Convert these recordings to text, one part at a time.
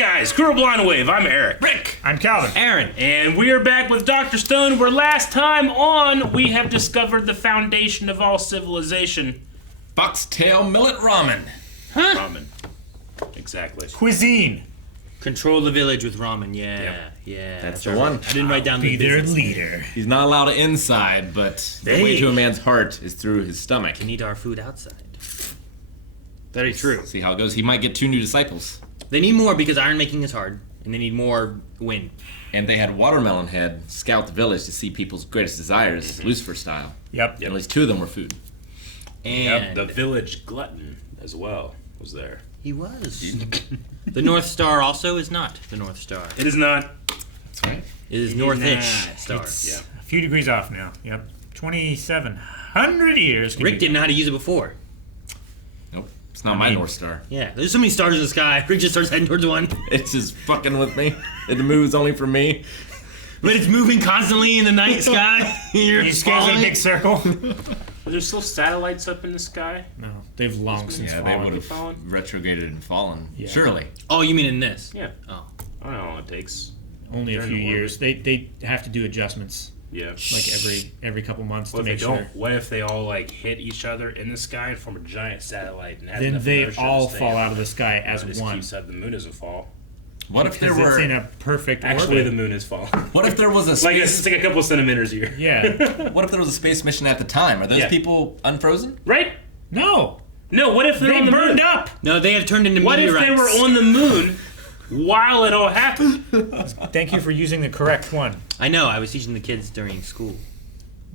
guys, Crew Blind Wave. I'm Eric. Rick. I'm Calvin. Aaron. And we are back with Dr. Stone, where last time on we have discovered the foundation of all civilization. Foxtail millet ramen. Huh? Ramen. Exactly. Cuisine. Control the village with ramen. Yeah. That's the one. I didn't write down Be the their business. leader. He's not allowed to inside, but the way to a man's heart is through his stomach. Can eat our food outside. Very true. See how it goes. He might get 2 new disciples. They need more because iron making is hard, and they need more wind. And they had Watermelon Head scout the village to see people's greatest desires, Lucifer style. Yep. And at least 2 of them were food. And The village glutton as well was there. he was. The North Star also is not the North Star. It is not. That's right. It is Northish Star. It's Yeah. a few degrees off now. Yep. 2,700 years. Rick didn't know how to use it before. Nope. It's not my North Star. Yeah, there's so many stars in the sky. Rick just starts heading towards one. It's just fucking with me. It moves only for me. But it's moving constantly in the night sky. You're You guys in a big circle? Are there still satellites up in the sky? No, they've long since Yeah, they fallen. would have Fallen? retrograded and fallen. Yeah. Surely. Oh, you mean in this? Yeah. Oh. I don't know how long it takes. Only a They're in few the years. They have to do adjustments Yeah. like every couple months What to if make they sure. don't? What if they all like hit each other in the sky and form a giant satellite? And have Then enough they inertia to all stay fall up? out of the sky as It just one. keeps up. The moon doesn't fall. What if there Because it's were? in a perfect Actually, orbit. the moon is falling. What if there was a Like space? it's like a couple centimeters here. Yeah. What if there was a space mission at the time? Are those Yeah. people unfrozen? Right? No. No. What if they're They on the burned moon? up. No, they have turned into What if meteorites. they were on the moon while it all happened? Thank you for using the correct one. I know, I was teaching the kids during school.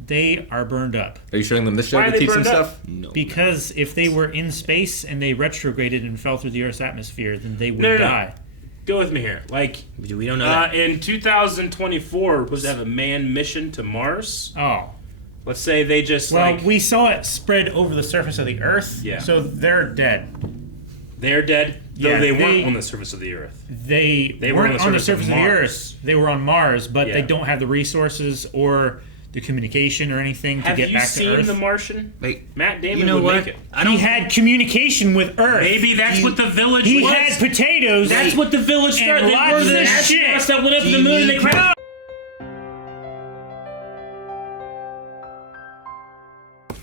They are burned up. Are you showing them this show Why are to they teach them burned up? stuff? No. Because if they were in space and they retrograded and fell through the Earth's atmosphere, then they would No. die. Go with me here. Like We don't know that. in 2024, was to have a manned mission to Mars. Oh. Let's say they just Well, like we saw it spread over the surface of the Earth, Yeah. so they're dead. they're dead, though Yeah, they they- weren't on the surface of the Earth. They They were weren't on the surface of the Mars. Earth. They were on Mars, but Yeah. they don't have the resources or the communication or anything to Have get you back to seen Earth. The Martian? Wait, Matt Damon you know would what? make it. I He don't. had communication with Earth. Maybe that's what the village He was. had potatoes. That's what the village And started. They lots were the of astronauts shit. that went up to the moon and they crashed.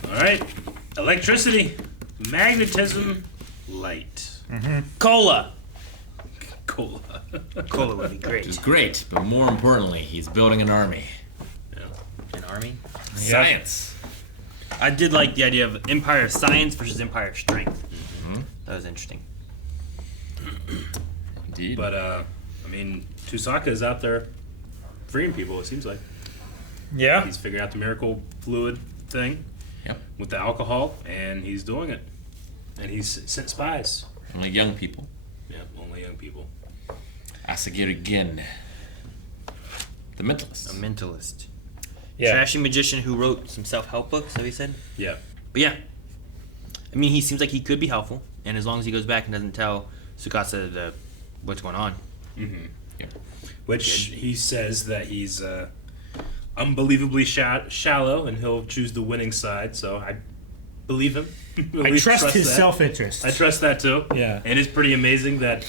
All right, electricity, magnetism, light, Cola. cola. Cola would be great. Which is great, but more importantly, he's building an army. An army. Science. I did like the idea of Empire of Science versus Empire of Strength. That was interesting. Indeed. But I mean, Tusaka is out there freeing people. It seems like Yeah. he's figuring out the miracle fluid thing Yep. with the alcohol, and he's doing it. And he's sent spies. Only young people. Yeah, only young people. Asagiri-gin. The A Mentalist. mentalist. Yeah. Trashy magician who wrote some self-help books, have you said? Yeah. But yeah. I mean, he seems like he could be helpful, and as long as he goes back and doesn't tell Tsukasa what's going on. Which he says that he's unbelievably shallow, and he'll choose the winning side. So I believe him. At I least trust his that. self-interest. I trust that too. Yeah. And it's pretty amazing that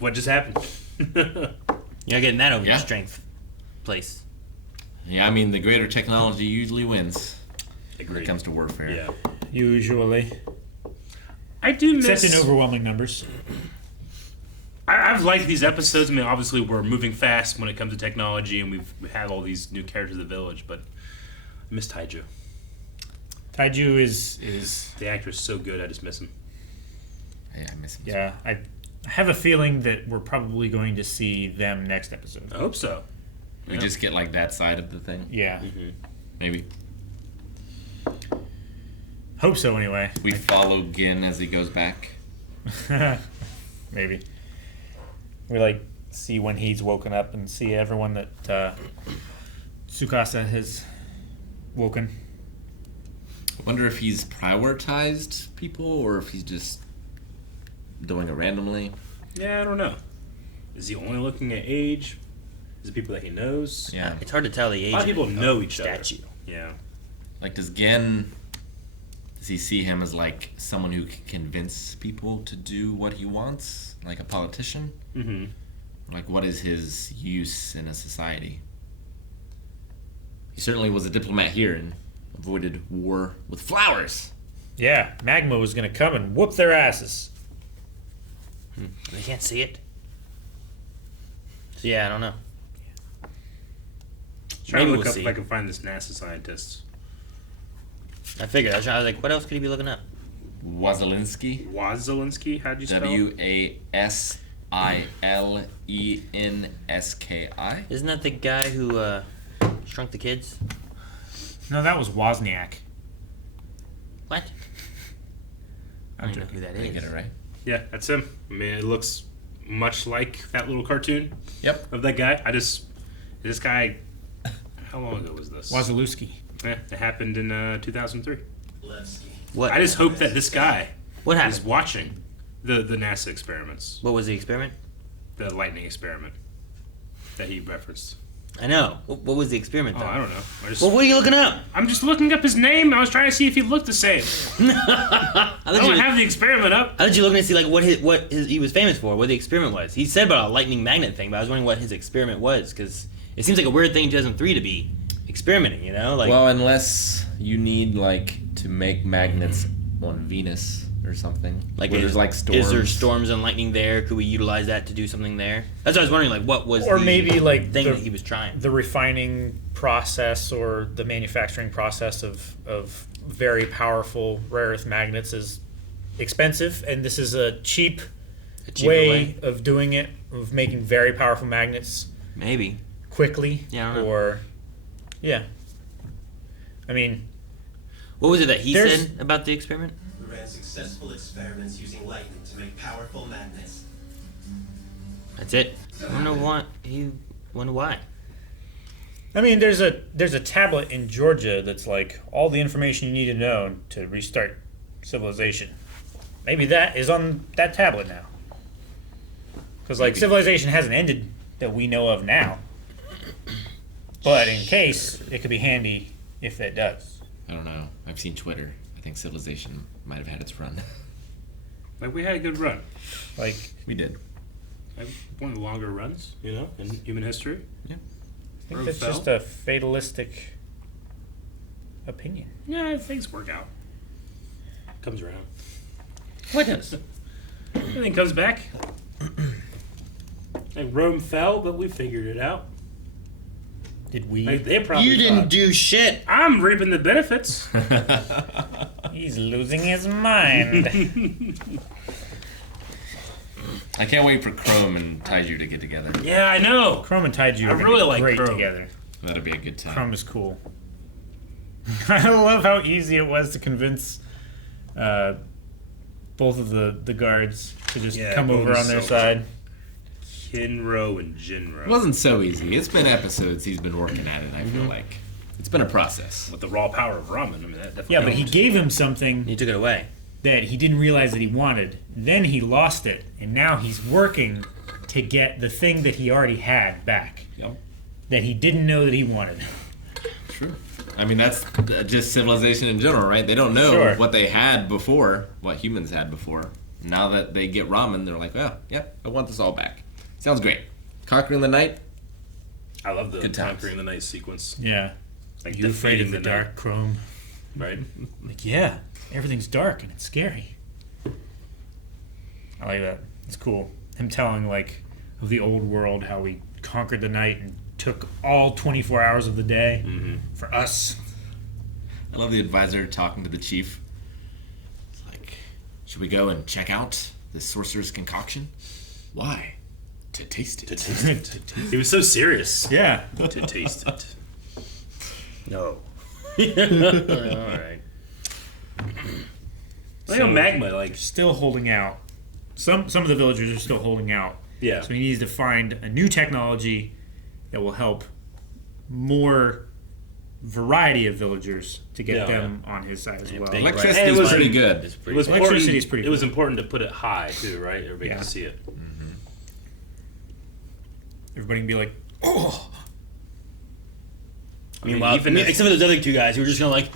what just happened. You're not getting that over Yeah. the strength place. Yeah, I mean, the greater technology usually wins when Agreed. it comes to warfare. Yeah. Usually. I do miss. Except in overwhelming numbers. I've liked these episodes. I mean, obviously we're moving fast when it comes to technology, and we have all these new characters in the village. But I miss Taiju. Taiju is The actor is so good. I just miss him. Yeah, I miss him. yeah. I have a feeling that we're probably going to see them next episode. I hope so. We just get like that side of the thing. Yeah. Maybe. Hope so anyway. We follow Gin as he goes back. Maybe. We like see when he's woken up and see everyone that Tsukasa has woken. I wonder if he's prioritized people or if he's just doing it randomly. Yeah, I don't know. Is he only looking at age? Is it people that he knows? Yeah. It's hard to tell the age A lot of people know each statue. other. Yeah. Like, does Gen Does he see him as like someone who can convince people to do what he wants, like a politician? Mm-hmm. Like, what is his use in a society? He certainly was a diplomat here and avoided war with flowers. Yeah, Magma was gonna come and whoop their asses. They can't see it. So yeah, I don't know. Trying Maybe to we'll look up see. if I can find this NASA scientist. I figured. I was like, what else could he be looking up? Wazelinski. Wazelinski? How'd you spell it? Wasilnski. Isn't that the guy who shrunk the kids? No, that was Wozniak. What? I don't even know who that Did I is. get it right? Yeah, that's him. I mean, it looks much like that little cartoon Yep. of that guy. This guy, how long ago was this? Wasilewski. Yeah, it happened in 2003. What? I just hope that this guy What is happened? watching the NASA experiments, What was the experiment? the lightning experiment that he referenced. I know. What was the experiment Oh, though? I don't know. Well, what are you looking up? I'm just looking up his name. I was trying to see if he looked the same. I I don't have the experiment up. How did you look to see like he was famous for? What the experiment was? He said about a lightning magnet thing, but I was wondering what his experiment was because it seems like a weird thing in 2003 to be experimenting. You know, like Well, unless you need like to make magnets on Venus or something, like where there's like storms. Is there storms and lightning there? Could we utilize that to do something there? That's what I was wondering. Like, what was Or the maybe like thing the, that he was trying? the refining process or the manufacturing process of very powerful rare earth magnets is expensive, and this is a cheap A cheaper way of doing it, of making very powerful magnets Maybe. quickly. Yeah, I don't know. Or, yeah. I mean, What was it that he There's- said about the experiment? We ran successful experiments using lightning to make powerful magnets. That's it. I wonder why. Wonder why. I mean, there's a tablet in Georgia that's like all the information you need to know to restart civilization. Maybe that is on that tablet now. Because like Maybe. civilization hasn't ended that we know of now. But in case, it could be handy if it does. I don't know. I've seen Twitter. I think civilization might have had its run. Like, we had a good run. Like, We did. Like, one of the longer runs, in human history. I think Road that's fell. just a fatalistic opinion. Yeah, things work out. Comes around. What does? Everything comes back. Like, Rome fell, but we figured it out. Did we? Like, they probably You didn't thought, do shit. I'm reaping the benefits. He's losing his mind. I can't wait for Chrome and Taiju to get together. Yeah, I know. Chrome and Taiju I are gonna really be like great Chrome. together. That'll be a good time. Chrome is cool. I love how easy it was to convince both of the guards to just Yeah, come both over on their so- side. Kinro and Jinro. It wasn't so easy. It's been episodes he's been working at it, I feel like. It's been a process. With the raw power of ramen. I mean, that definitely Yeah, but he helped. gave him something You took it away. that he didn't realize that he wanted. Then he lost it, and now he's working to get the thing that he already had back. Yep. That he didn't know that he wanted. True. I mean, that's just civilization in general, right? They don't know Sure. what they had before, what humans had before. Now that they get ramen, they're like, oh, yeah, I want this all back. Sounds great. Conquering the night? I love the Good times. conquering the night sequence. Yeah. Like, You afraid of defeating the dark, night, Chrome? right? Like, yeah, everything's dark and it's scary. I like that. It's cool. Him telling, like, of the old world, how we conquered the night and took all 24 hours of the day for us. I love the advisor talking to the chief. It's like, should we go and check out the sorcerer's concoction? Why? To taste it. He was so serious. Yeah. To taste it. No. Alright. Like a magma, like, Still holding out. Some of the villagers are still holding out. yeah. So he needs to find a new technology that will help more variety of villagers to get Yeah. them on his side as well. big- Electricity It is was- pretty good. It's It pretty was bad. important. Electricity's pretty It was cool. important to put it high too, right? Everybody Yeah. can see it. Everybody can be like, oh, I mean, Meanwhile, even if- except for those other two guys who were just gonna like.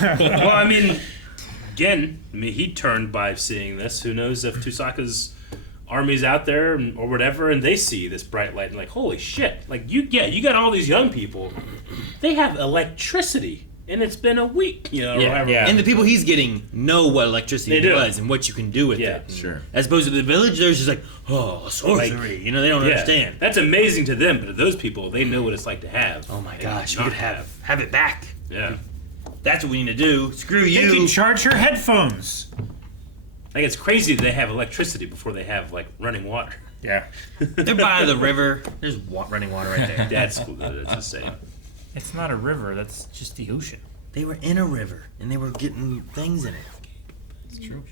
Well, I mean, again, he turned by seeing this. Who knows if Tusaka's army's out there or whatever, and they see this bright light and like, holy shit! Like you got all these young people. They have electricity, and it's been a week. Or however. yeah. And the people he's getting know what electricity They do. was and what you can do with Yeah, it. Sure. As opposed to the village, there's just like, oh, sorcery. They don't understand. That's amazing to them, but to those people, they know what it's like to have. Oh my and gosh, we not could have it back. Yeah. That's what we need to do. Screw They can you. charge your headphones. Like, it's crazy that they have electricity before they have, like, running water. Yeah. They're by the river. There's running water right there. That's cool. That's insane. It's not a river. That's just the ocean. They were in a river and they were getting things in it. It's true.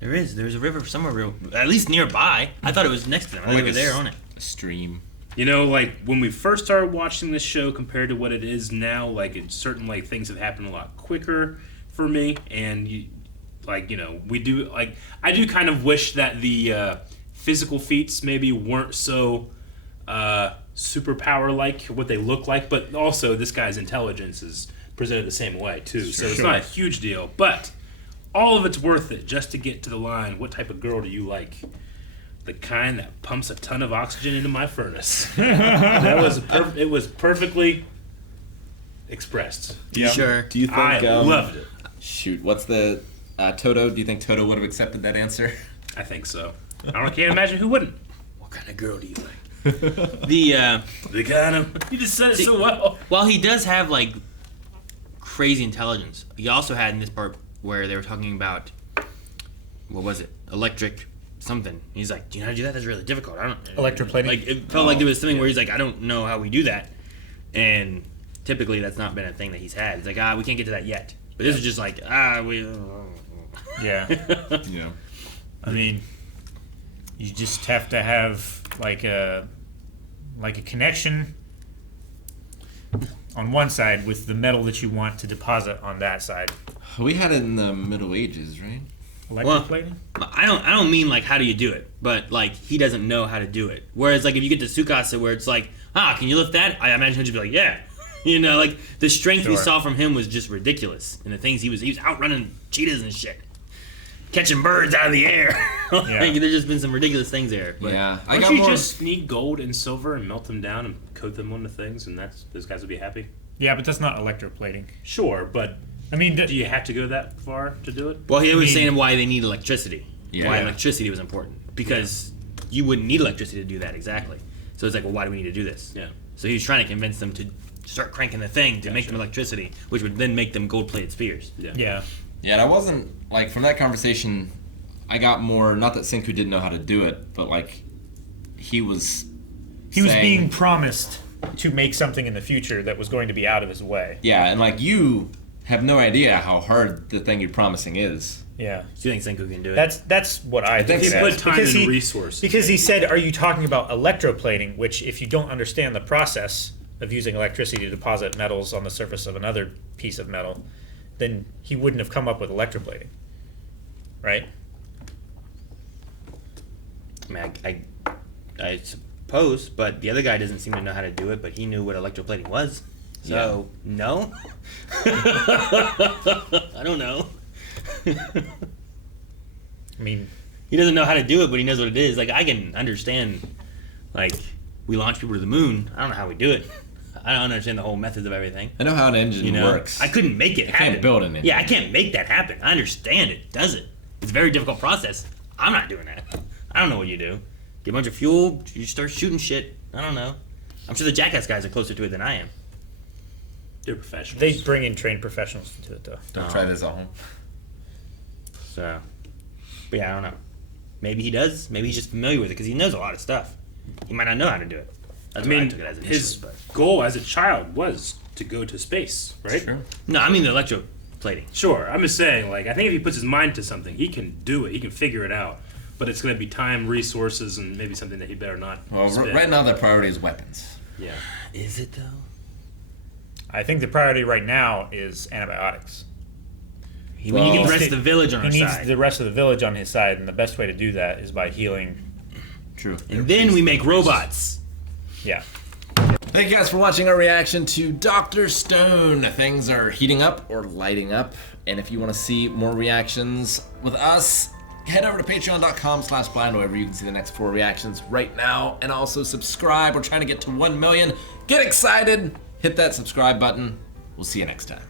There's a river somewhere, at least nearby. I thought it was next to them. I thought they were there on it. A stream. Like, when we first started watching this show compared to what it is now, like, it's certain, like, things have happened a lot quicker for me. And, we do, like, I do kind of wish that the physical feats maybe weren't so superpower-like, what they look like. But also, this guy's intelligence is presented the same way, too. So it's not a huge deal. But all of it's worth it just to get to the line, what type of girl do you like? The kind that pumps a ton of oxygen into my furnace. It was perfectly expressed. Sure. Do you think? I loved it. Shoot, what's the Toto? Do you think Toto would have accepted that answer? I think so. Can't imagine who wouldn't. What kind of girl do you like? The kind of. You just said it so well. While he does have like crazy intelligence, he also had in this part where they were talking about what was it? Electric something. He's like, do you know how to do that? That's really difficult. I don't. Electroplating? Like it felt like there was something where he's like, I don't know how we do that, and typically that's not been a thing that he's had. He's like, we can't get to that yet. But this is just like, we. Yeah. Yeah. I mean, you just have to have like a connection on one side with the metal that you want to deposit on that side. We had it in the Middle Ages, right? Electroplating? I don't mean like how do you do it, but like he doesn't know how to do it. Whereas like if you get to Tsukasa where it's like, can you lift that? I imagine he'll just be like, yeah. Like the strength we Sure. saw from him was just ridiculous. And the things he was outrunning cheetahs and shit. Catching birds out of the air. Like, there's just been some ridiculous things there. But Yeah. Don't you just need gold and silver and melt them down and coat them onto things, and those guys would be happy? Yeah, but that's not electroplating. Sure, but I mean, do you have to go that far to do it? Well, he was mean- saying why they need electricity. Yeah. Why electricity was important. Because you wouldn't need electricity to do that exactly. So it's like, well, why do we need to do this? Yeah. So he was trying to convince them to start cranking the thing to make them electricity, which would then make them gold-plated spears. Yeah. yeah. Yeah, and I wasn't like from that conversation. I got more. Not that Senku didn't know how to do it, but like he was. He was saying- being promised to make something in the future that was going to be out of his way. Yeah, and like you have no idea how hard the thing you're promising is. Yeah. Do you think Senku can do it? That's what I think. He it put is. time Because and resources. Because he said, "Are you talking about electroplating?" Which, if you don't understand the process of using electricity to deposit metals on the surface of another piece of metal, then he wouldn't have come up with electroplating, right? I mean, I suppose, but the other guy doesn't seem to know how to do it, but he knew what electroplating was. So, no? I don't know. I mean, He doesn't know how to do it, but he knows what it is. Like, I can understand, like, we launch people to the moon. I don't know how we do it. I don't understand the whole methods of everything. I know how an engine You know? works. I couldn't make it can't happen. build an engine. Yeah, I can't make that happen. I understand it. Does it? It's a very difficult process. I'm not doing that. I don't know what you do. Get a bunch of fuel, you start shooting shit. I don't know. I'm sure the Jackass guys are closer to it than I am. They're professionals. they bring in trained professionals to do it, though. Don't try this at home. So, but yeah, I don't know. Maybe he does. Maybe he's just familiar with it because he knows a lot of stuff. He might not know how to do it. That's I what I mean, took it as his initially. But goal as a child was to go to space, right? Sure. no, I mean the electroplating. Sure. I'm just saying, like, I think if he puts his mind to something, he can do it. He can figure it out. But it's going to be time, resources, and maybe something that he better not Well, spend. right now the priority is weapons. Yeah. Is it though? I think the priority right now is antibiotics. We need to get the Well, rest of the village on He our needs side. the rest of the village on his side, and the best way to do that is by healing. True. And then we make robots. Yeah. Thank you guys for watching our reaction to Dr. Stone. Things are heating up or lighting up. And if you want to see more reactions with us, head over to patreon.com/blind, wherever you can see the next 4 reactions right now. And also subscribe. We're trying to get to 1 million. Get excited. Hit that subscribe button. We'll see you next time.